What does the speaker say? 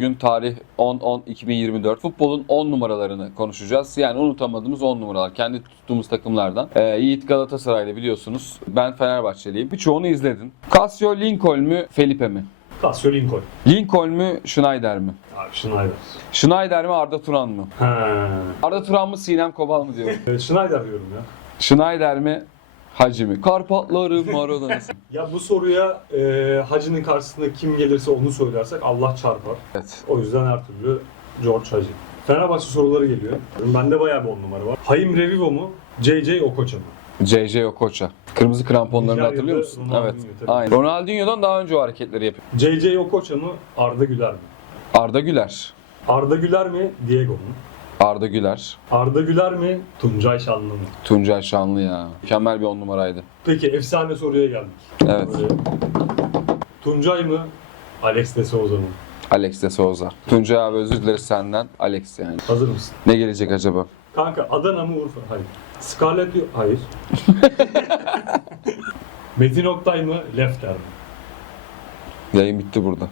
Bugün tarih 10-10-2024. Futbolun 10 numaralarını konuşacağız. Yani unutamadığımız 10 numaralar. Kendi tuttuğumuz takımlardan. Ee, Yiğit Galatasaraylı biliyorsunuz. Ben Fenerbahçeliyim. Birçoğunu izledin. Casio Lincoln mü Felipe mi? Casio Lincoln. Lincoln mü Schneider mi? Abi Schneider. Schneider mi Arda Turan mı? Ha. Arda Turan mı Sinem Kobal mı diyorum. Schneider diyorum ya. Schneider mi Hacı mi? Karpatları Maradona'sı. Ya bu soruya e, Hacı'nın karşısında kim gelirse onu söylersek Allah çarpar. evet. O yüzden her türlü George Hacı. Fenerbahçe soruları geliyor. Bende bayağı bir on numara var. Hayim Revivo mu? JJ Okocha mı? JJ Okocha. Kırmızı kramponlarını Nijeryalı hatırlıyor musun? Ronaldinho evet. tabii. Aynen. Ronaldinho'dan daha önce o hareketleri yapıyor. JJ Okocha mı? Arda Güler mi? Arda Güler. Arda Güler mi? Diego mu? Arda Güler. Arda Güler mi? Tuncay Şanlı mı? Tuncay Şanlı ya. Mükemmel bir on numaraydı. Peki efsane soruya geldik. Evet. Böyle, Tuncay mı? Alex de Souza mı? Alex de Souza. Tuncay abi özür dileriz senden. Alex yani. Hazır mısın? Ne gelecek acaba? Kanka Adana mı Urfa? Hayır. Scarlett Yo- Hayır. Metin Oktay mı? Lefter mi? Yayın bitti burada.